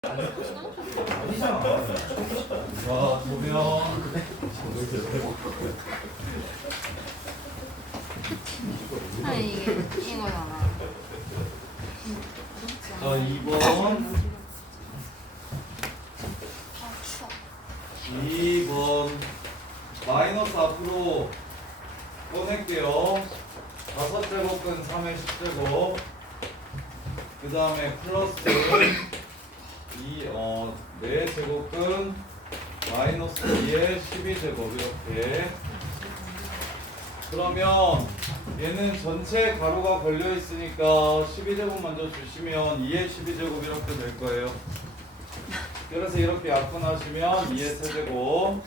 아니잖아. 자, 보면 아니 이게 이거잖아. 자, 2번 2번 마이너스 앞으로 꺼낼게요. 5제곱근 3의 10제곱 그 다음에 플러스 4제곱근 마이너스 2의 12제곱 이렇게. 그러면 얘는 전체 가로가 걸려 있으니까 12제곱 먼저 주시면 2의 12제곱 이렇게 될 거예요. 그래서 이렇게 약분하시면 2의 세제곱,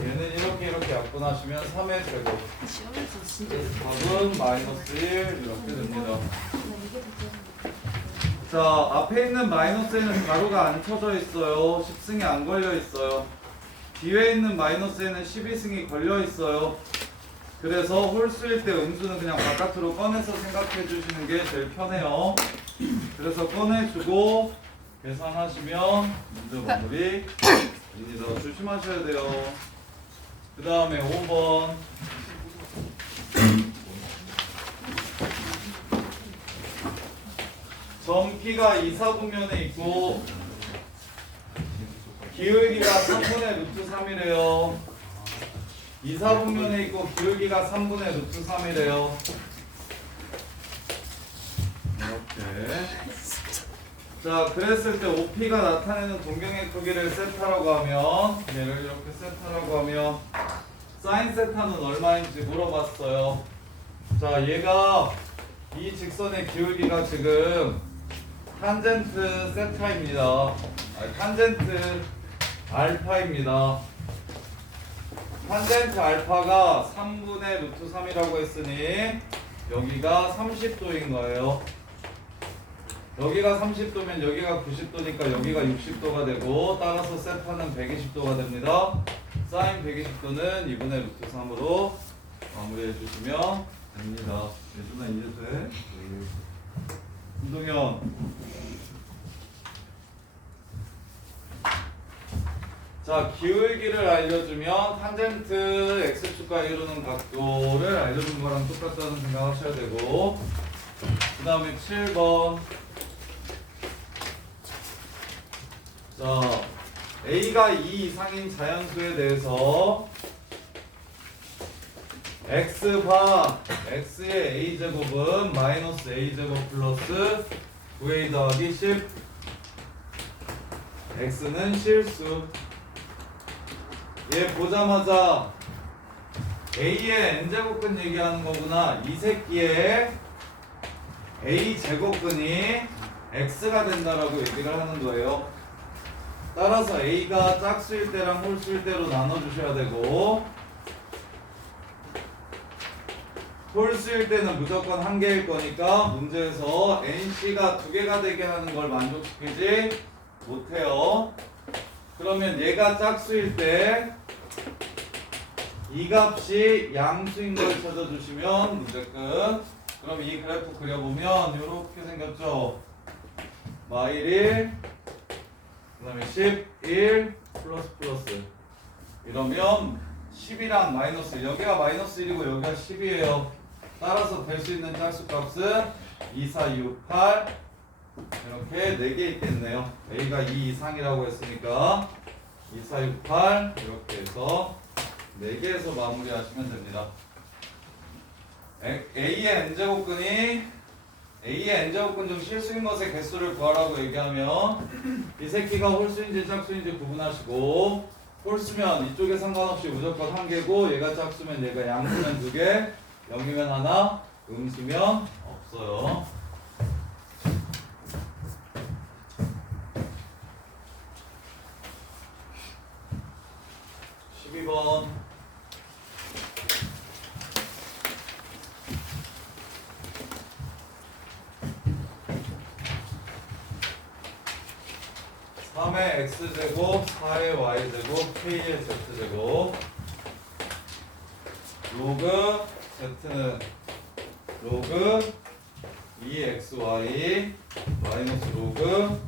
얘는 이렇게 약분하시면 3의 제곱. 시험에서 진짜 답은 마이너스 1 이렇게 됩니다. 자, 앞에 있는 마이너스에는 가로가 안 쳐져 있어요. 10승이 안 걸려 있어요. 뒤에 있는 마이너스에는 12승이 걸려 있어요. 그래서 홀수일 때 음수는 그냥 바깥으로 꺼내서 생각해 주시는 게 제일 편해요. 그래서 꺼내주고 계산하시면 문제 마무리 입니다. 조심하셔야 돼요. 그 다음에 5번 점피가 2, 4분면에 있고 기울기가 3분의 루트 3이래요. 2, 4분면에 있고 기울기가 3분의 루트 3이래요. 이렇게. 자, 그랬을 때 OP가 나타내는 동경의 크기를 세타라고 하면, 얘를 이렇게 세타라고 하면 사인 세타는 얼마인지 물어봤어요. 자, 얘가 이 직선의 기울기가 지금 탄젠트 세타입니다. 탄젠트 알파입니다. 탄젠트 알파가 3분의 루트 3이라고 했으니 여기가 30도인 거예요. 여기가 30도면 여기가 90도니까 여기가 60도가 되고, 따라서 세타는 120도가 됩니다. 사인 120도는 2분의 루트 3으로 마무리해 주시면 됩니다. 예준아 이해돼? 김동현. 자, 기울기를 알려주면 탄젠트 x축과 이루는 각도를 알려준 거랑 똑같다는 생각하셔야 되고, 그 다음에 7번. 자, a가 2 이상인 자연수에 대해서 x바 x의 a제곱은 마이너스 a제곱 플러스 9a 더하기 10, x는 실수. 얘 보자마자 a의 n제곱근 얘기하는 거구나. 이 새끼의 a제곱근이 x가 된다라고 얘기를 하는 거예요. 따라서 a가 짝수일 때랑 홀수일 때로 나눠주셔야 되고, 홀수일 때는 무조건 한 개일 거니까 문제에서 nC가 두 개가 되게 하는 걸 만족시키지 못해요. 그러면 얘가 짝수일 때 이 값이 양수인 걸 찾아주시면 문제 끝. 그럼 이 그래프 그려보면 이렇게 생겼죠. 마일 1, 그 다음에 11 플러스 이러면 10이랑 마이너스 1, 여기가 마이너스 1이고 여기가 10이에요. 따라서 될 수 있는 짝수 값은 2, 4, 6, 8 이렇게 4개 있겠네요. A가 2 이상이라고 했으니까 2, 4, 6, 8 이렇게 해서 4개에서 마무리 하시면 됩니다. A의 n제곱근이 A의 n제곱근 중 실수인 것의 개수를 구하라고 얘기하면 이 새끼가 홀수인지 짝수인지 구분하시고, 홀수면 이쪽에 상관없이 무조건 한 개고, 얘가 짝수면 얘가 양수면 2개, 0이면 하나, 음수면 없어요. 12번. (3의 x제곱) (4의 y제곱) (k의 z제곱) 로그 z는 로그 2xy 마이너스 로그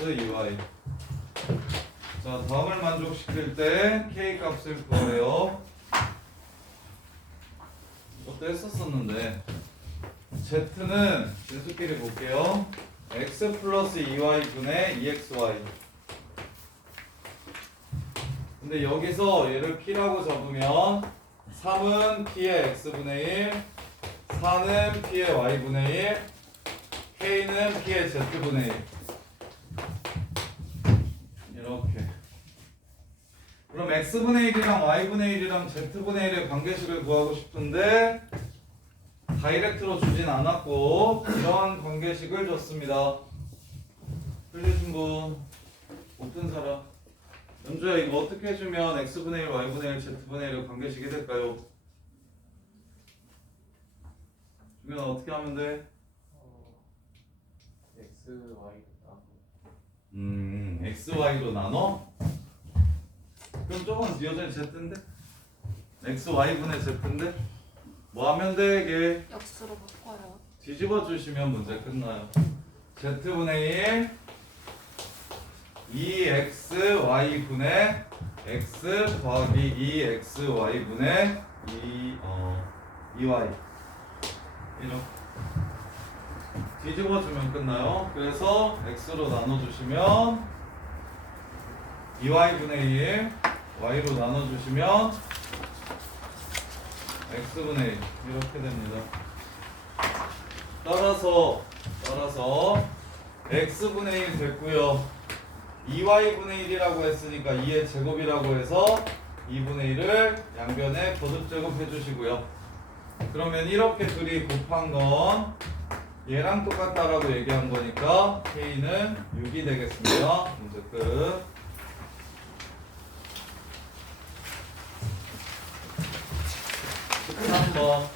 플러스 2y. 자, 다음을 만족시킬 때 k 값을 구해요. 이것도 했었었는데 z는 진수끼리 볼게요. x 플러스 2y분의 2xy. 근데 여기서 얘를 p라고 잡으면 3은 p의 x분의 1, 4는 p의 y분의 1, k는 p의 z분의 1. 이렇게. 그럼 x분의 1이랑 y분의 1이랑 z분의 1의 관계식을 구하고 싶은데 다이렉트로 주진 않았고 이러한 관계식을 줬습니다. 풀리신 분? 못 푼 사람? 연주야, 이거 어떻게 해주면 x분의 1, y분의 1, z분의 1의 관계식이 될까요? 주민아, 어떻게 하면 돼? x, y x, y로 나눠? 그럼 조금 뒤어진 z인데? x, y분의 z인데? 뭐 하면 돼, 이게? 역수로 바꿔요. 뒤집어 주시면 문제 끝나요. z분의 1 2xy분의 x 더하기 2xy분의 2y 이렇게 뒤집어 주면 끝나요. 그래서 x로 나눠주시면 2y분의 1 y로 나눠주시면 x분의 1 이렇게 됩니다. 따라서 x분의 1 됐고요. 2y분의 1이라고 했으니까 2의 제곱이라고 해서 2분의 1을 양변에 거듭제곱 해주시고요. 그러면 이렇게 둘이 곱한 건 얘랑 똑같다라고 얘기한 거니까 k는 6이 되겠습니다. 문제 끝. 한번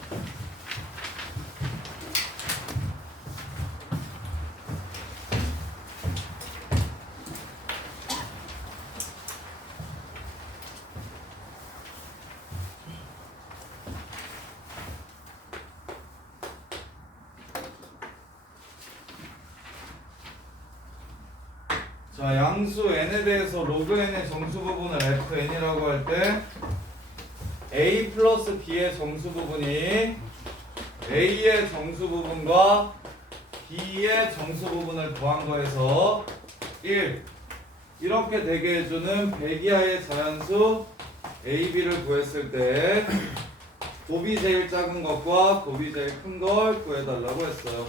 자, 양수 n에 대해서 로그 n의 정수 부분을 fn이라고 할 때 a 플러스 b의 정수 부분이 a의 정수 부분과 b의 정수 부분을 더한 거에서 1 이렇게 되게 해주는 백이하의 자연수 ab를 구했을 때 곱이 제일 작은 것과 곱이 제일 큰 걸 구해달라고 했어요.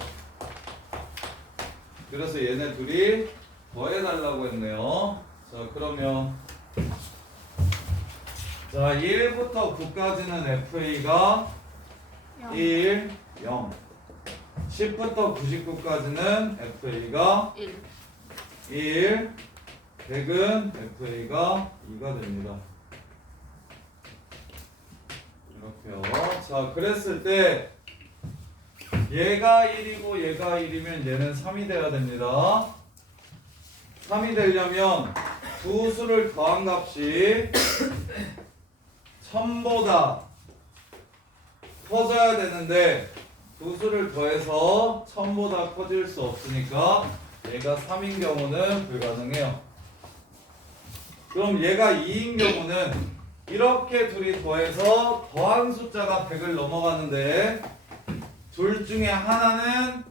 그래서 얘네 둘이 더해달라고 했네요. 자, 그러면 자 1부터 9까지는 FA가 1, 0 10부터 99까지는 FA가 1. 1 100은 FA가 2가 됩니다. 이렇게요. 자, 그랬을 때 얘가 1이고 얘가 1이면 얘는 3이 돼야 됩니다. 3이 되려면 두 수를 더한 값이 1000보다 커져야 되는데 두 수를 더해서 1000보다 커질 수 없으니까 얘가 3인 경우는 불가능해요. 그럼 얘가 2인 경우는 이렇게 둘이 더해서 더한 숫자가 100을 넘어가는데 둘 중에 하나는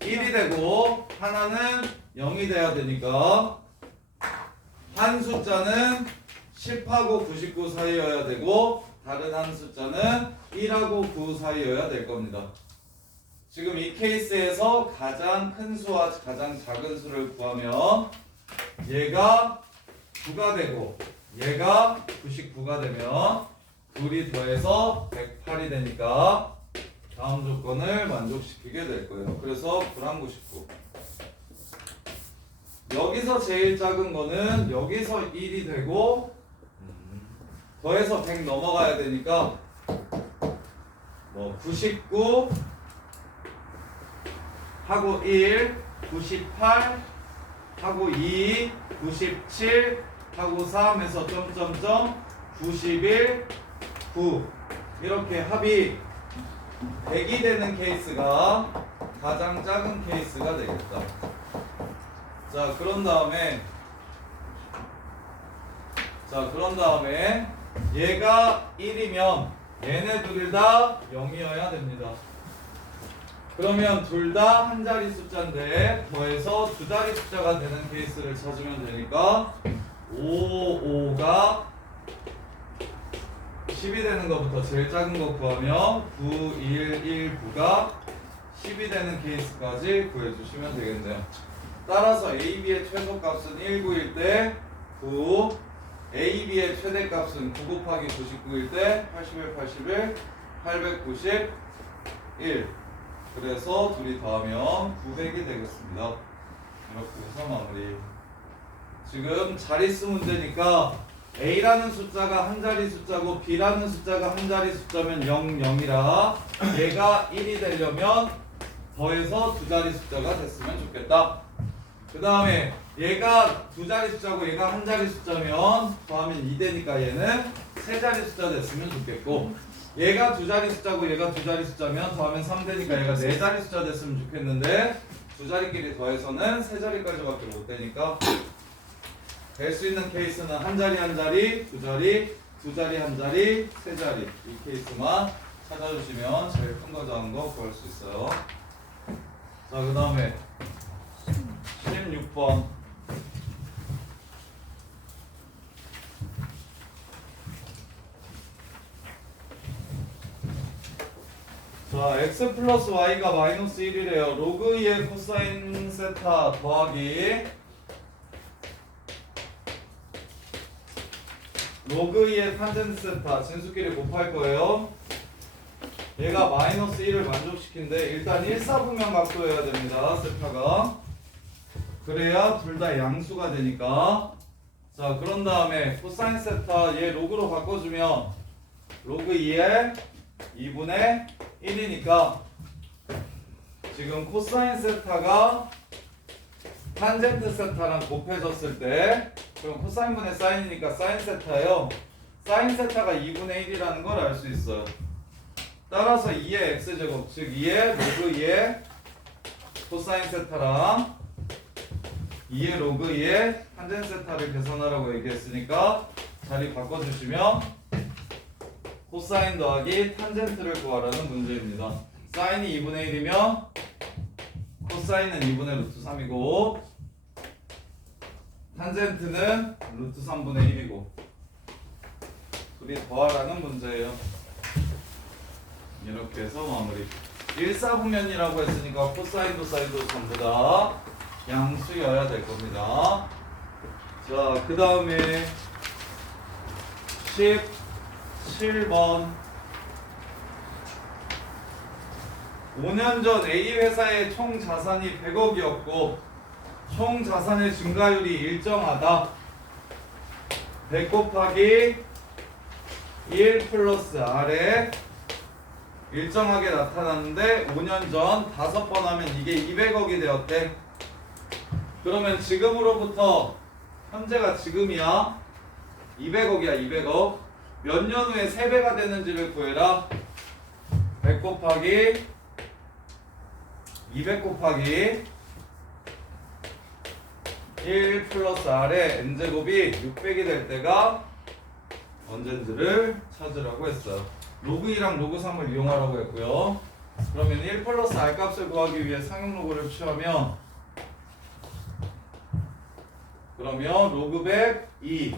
1이 되고 하나는 0이 돼야 되니까 한 숫자는 10하고 99 사이여야 되고 다른 한 숫자는 1하고 9 사이여야 될 겁니다. 지금 이 케이스에서 가장 큰 수와 가장 작은 수를 구하면 얘가 9가 되고 얘가 99가 되면 둘이 더해서 108이 되니까 다음 조건을 만족시키게 될 거예요. 그래서 불안 99. 여기서 제일 작은 거는 여기서 1이 되고 더해서 100 넘어가야 되니까 뭐 99 하고 1, 98 하고 2, 97 하고 3 해서 점점점 91, 9 이렇게 합이 100이 되는 케이스가 가장 작은 케이스가 되겠다. 자 그런 다음에 얘가 1이면 얘네 둘 다 0이어야 됩니다. 그러면 둘 다 한 자리 숫자인데 더해서 두 자리 숫자가 되는 케이스를 찾으면 되니까 5, 5가 10이 되는 것부터 제일 작은 거 구하면 9, 1, 1, 9가 10이 되는 케이스까지 구해주시면 되겠네요. 따라서 A, B의 최소값은 19일 때 9, A, B의 최대값은 9 곱하기 99일 때 81, 81, 891. 그래서 둘이 더하면 900이 되겠습니다. 이렇게 해서 마무리. 지금 자릿수 문제니까 A라는 숫자가 한 자리 숫자고 B라는 숫자가 한 자리 숫자면 0, 0이라 얘가 1이 되려면 더해서 두 자리 숫자가 됐으면 좋겠다. 그 다음에 얘가 두 자리 숫자고 얘가 한 자리 숫자면 더하면 2 되니까 얘는 세 자리 숫자 됐으면 좋겠고 얘가 두 자리 숫자고 얘가 두 자리 숫자면 더하면 3 되니까 얘가 네 자리 숫자 됐으면 좋겠는데 두 자리끼리 더해서는 세 자리까지밖에 못 되니까 될 수 있는 케이스는 한 자리 한 자리, 두 자리, 두 자리 한 자리, 세 자리 이 케이스만 찾아주시면 제일 큰 거 작은 거 구할 수 있어요. 자, 그 다음에 16번. 자, x 플러스 y가 마이너스 1이래요. 로그 2의 코사인 세타 더하기 로그 2의 탄젠트 세타 진수끼리 곱할 거예요. 얘가 마이너스 1을 만족시킨데 일단 1사분면 각도여야 됩니다. 세타가. 그래야 둘 다 양수가 되니까. 자, 그런 다음에 코사인 세타 얘 로그로 바꿔주면 로그 2의 2분의 1이니까 지금 코사인 세타가 탄젠트 세타랑 곱해졌을 때 그럼 코사인분의 사인이니까 사인 세타예요. 사인 세타가 2분의 1이라는 걸 알 수 있어요. 따라서 2의 x제곱 즉 2의 로그 2의 코사인 세타랑 2의 로그 2의 탄젠트 세타를 계산하라고 얘기했으니까 자리 바꿔주시면 코사인 더하기 탄젠트를 구하라는 문제입니다. 사인이 2분의 1이면 코사인은 2분의 루트 3이고 탄젠트는 루트 3분의 1이고 둘이 더하라는 문제예요. 이렇게 해서 마무리. 1사분면이라고 했으니까 코사인도 사인도 전부 다 양수여야 될 겁니다. 자, 그 다음에 17번 5년 전 A 회사의 총 자산이 100억이었고 총 자산의 증가율이 일정하다. 100 곱하기 1 플러스 R에 일정하게 나타났는데 5년 전 5번 하면 이게 200억이 되었대. 그러면 지금으로부터 현재가 지금이야. 200억이야 200억. 몇 년 후에 3배가 되는지를 구해라. 100 곱하기 200 곱하기 1 플러스 R의 n제곱이 600이 될 때가 언젠지를 찾으라고 했어요. 로그 2랑 로그 3을 이용하라고 했고요. 그러면 1 플러스 R 값을 구하기 위해 상용 로그를 취하면 그러면 로그 100 2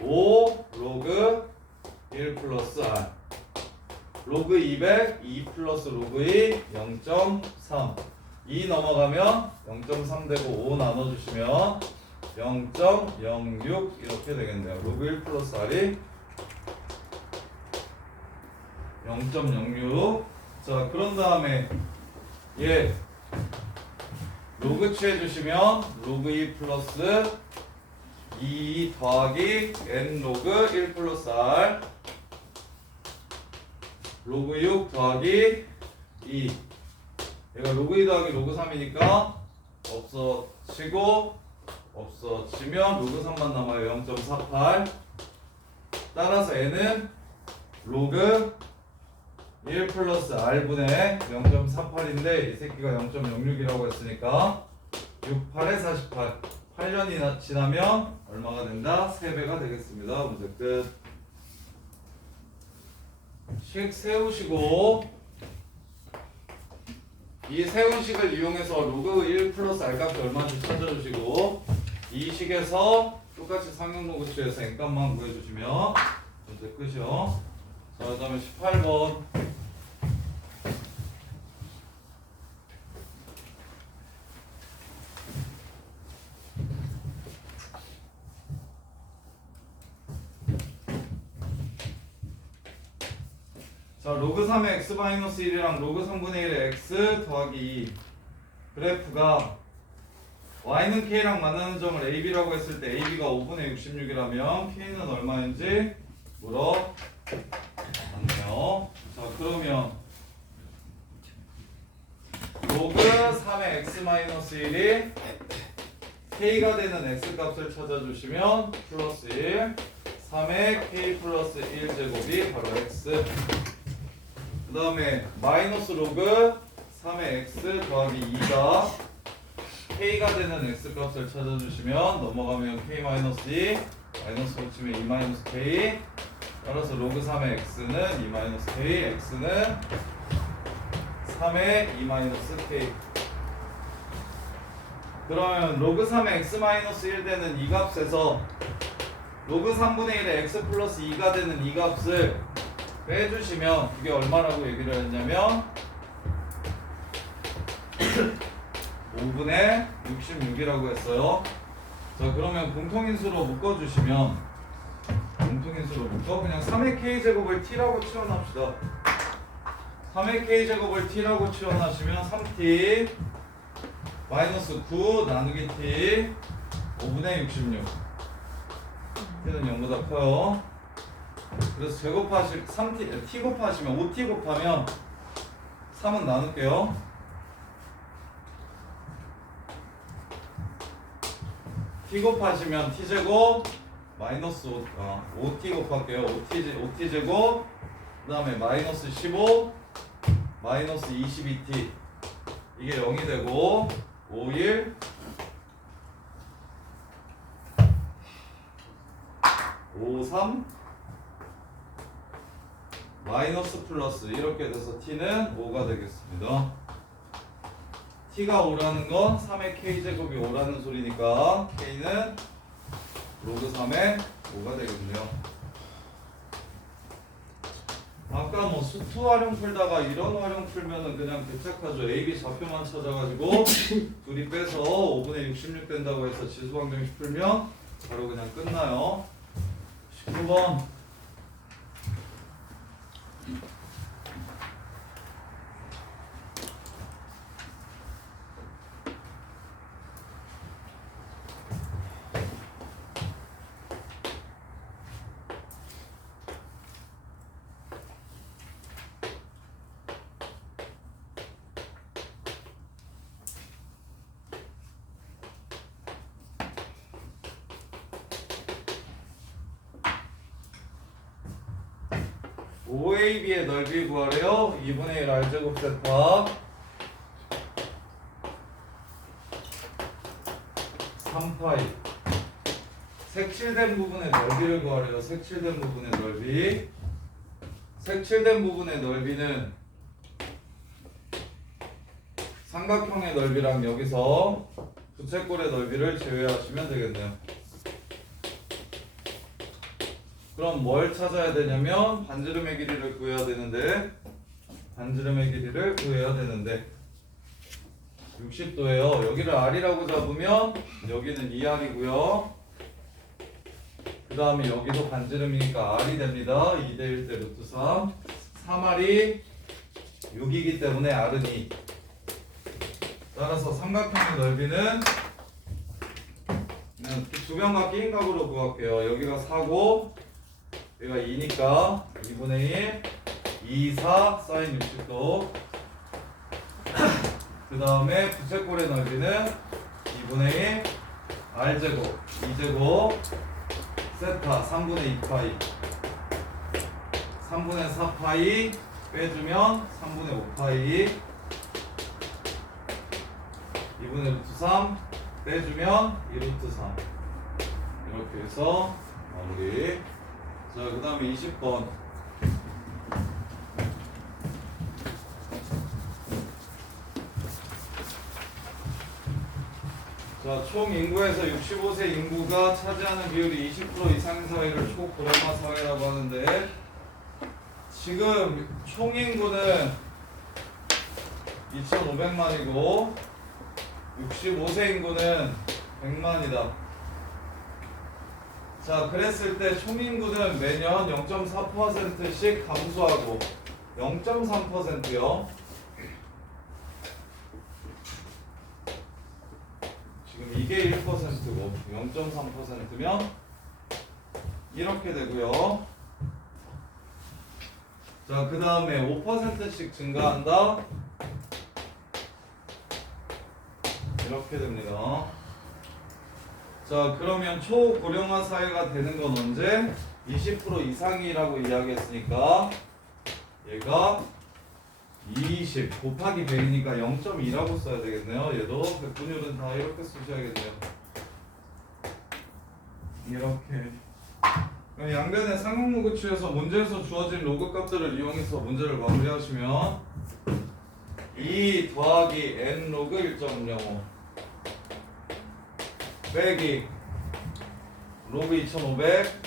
5 로그 1 플러스 R 로그 200 2 플러스 로그 2 0.3 2 넘어가면 0.3 되고 5 나눠주시면 0.06 이렇게 되겠네요. 로그 1 플러스 R이 0.06. 자, 그런 다음에 얘 로그 취해주시면 로그 2 플러스 2 더하기 n 로그 1 플러스 R 로그 6 더하기 2 얘가 로그 2 더하기 로그 3이니까 없어지면 로그 3만 남아요. 0.48. 따라서 n은 로그 1 플러스 R분의 0.48인데 이 새끼가 0.06이라고 했으니까 68에 48 8년이 지나면 얼마가 된다? 3배가 되겠습니다. 문제 끝. 식 세우시고 이 세운 식을 이용해서 로그 1 플러스 r 값이 얼마인지 찾아주시고 이 식에서 똑같이 상용로그 취해서 n값만 구해주시면 문제 끝이요. 자, 그 다음에 18번. 자, 로그 3의 x-1이랑 로그 3분의 1의 x 더하기 2 그래프가 y는 k랑 만나는 점을 ab라고 했을 때 ab가 5분의 66이라면 k는 얼마인지 물어봤네요. 자, 그러면 로그 3의 x-1이 k가 되는 x값을 찾아주시면 플러스 1 3의 k 플러스 1제곱이 바로 x. 그 다음에 마이너스 로그 3의 x 더하기 2가 k가 되는 x값을 찾아주시면 넘어가면 k 마이너스 2 마이너스 붙이면 2 마이너스 k 따라서 로그 3의 x는 2 마이너스 k x는 3의 2 마이너스 k. 그러면 로그 3의 x 마이너스 1 되는 이 값에서 로그 3분의 1의 x 플러스 2가 되는 이 값을 빼주시면 그게 얼마라고 얘기를 했냐면 5분의 66이라고 했어요. 자, 그러면 공통인수로 묶어주시면 공통인수로 묶어 그냥 3의 k제곱을 t라고 치환합시다. 3의 k제곱을 t라고 치환하시면 3t 마이너스 9 나누기 t 5분의 66 t는 0보다 커요. 그래서 제곱하실 3t t 곱하시면 5t 곱하면 3은 나눌게요. t 곱하시면 t제곱 마이너스 5t 곱할게요. 5t 제곱 그 다음에 마이너스 15 마이너스 22t 이게 0이 되고 51 53 마이너스 플러스 이렇게 돼서 t는 5가 되겠습니다. t가 5라는 건 3의 k제곱이 5라는 소리니까 k는 로그 3의 5가 되겠네요. 아까 뭐 수투 활용 풀다가 이런 활용 풀면은 그냥 대착하죠. AB 좌표만 찾아가지고 둘이 빼서 5분의 66 된다고 해서 지수방정식 풀면 바로 그냥 끝나요. 19번 OAB의 넓이 구하래요. 2분의 1 R제곱 세타 3파이 색칠된 부분의 넓이를 구하래요. 색칠된 부분의 넓이. 색칠된 부분의 넓이는 삼각형의 넓이랑 여기서 부채꼴의 넓이를 제외하시면 되겠네요. 그럼 뭘 찾아야 되냐면 반지름의 길이를 구해야 되는데 60도예요. 여기를 R이라고 잡으면 여기는 2R이고요. 그 다음에 여기도 반지름이니까 R이 됩니다. 2대1 대 루트 3 3R이 6이기 때문에 R은 2. 따라서 삼각형의 넓이는 그냥 두변과 끼인 값으로 구할게요. 여기가 4고 여기가 2니까 2분의 1 2, 4 사인 60도 그 다음에 부채꼴의 넓이는 2분의 1 R제곱 2제곱 세타 3분의 2파이 3분의 4파이 빼주면 3분의 5파이 2분의 루트 3 빼주면 2루트 3 이렇게 해서 마무리. 자, 그 다음에 20번. 자, 총 인구에서 65세 인구가 차지하는 비율이 20% 이상인 사회를 초고령화 사회라고 하는데, 지금 총 인구는 2,500만이고 65세 인구는 100만이다. 자, 그랬을 때 총 인구는 매년 0.4%씩 감소하고 0.3%요. 지금 이게 1%고 0.3%면 이렇게 되고요. 자, 그 다음에 5%씩 증가한다. 이렇게 됩니다. 자, 그러면 초고령화 사회가 되는 건 언제? 20% 이상이라고 이야기했으니까 얘가 20 곱하기 100이니까 0.2라고 써야 되겠네요. 얘도 백분율은 다 이렇게 쓰셔야겠네요. 이렇게. 그럼 양변의 상용로그 취해서 문제에서 주어진 로그 값들을 이용해서 문제를 마무리하시면 2 더하기 n 로그 1.05 빼기 로그 2500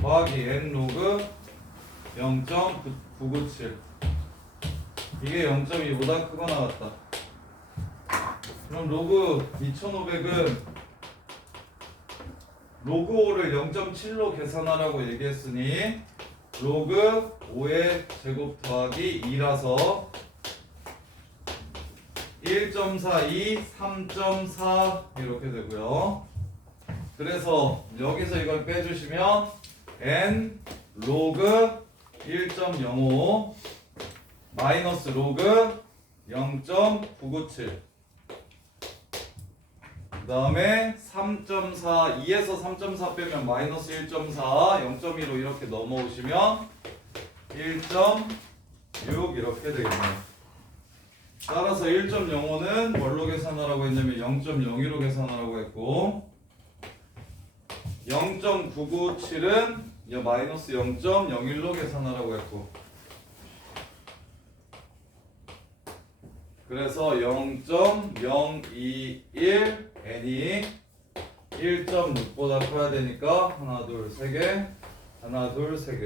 더하기 n 로그 0.997 이게 0.2보다 크거나 같다. 그럼 로그 2500은 로그 5를 0.7로 계산하라고 얘기했으니 로그 5의 제곱 더하기 2라서 1.42, 3.4 이렇게 되고요. 그래서 여기서 이걸 빼주시면 n 로그 1.05 마이너스 로그 0.997 그 다음에 3.4 2에서 3.4 빼면 마이너스 1.4 0.2로 이렇게 넘어오시면 1.6 이렇게 되겠네요. 따라서 1.05는 뭘로 계산하라고 했냐면 0.02로 계산하라고 했고 0.997은 마이너스 0.01로 계산하라고 했고 그래서 0.021 n이 1.6보다 커야 되니까 하나 둘 세 개 하나 둘 세 개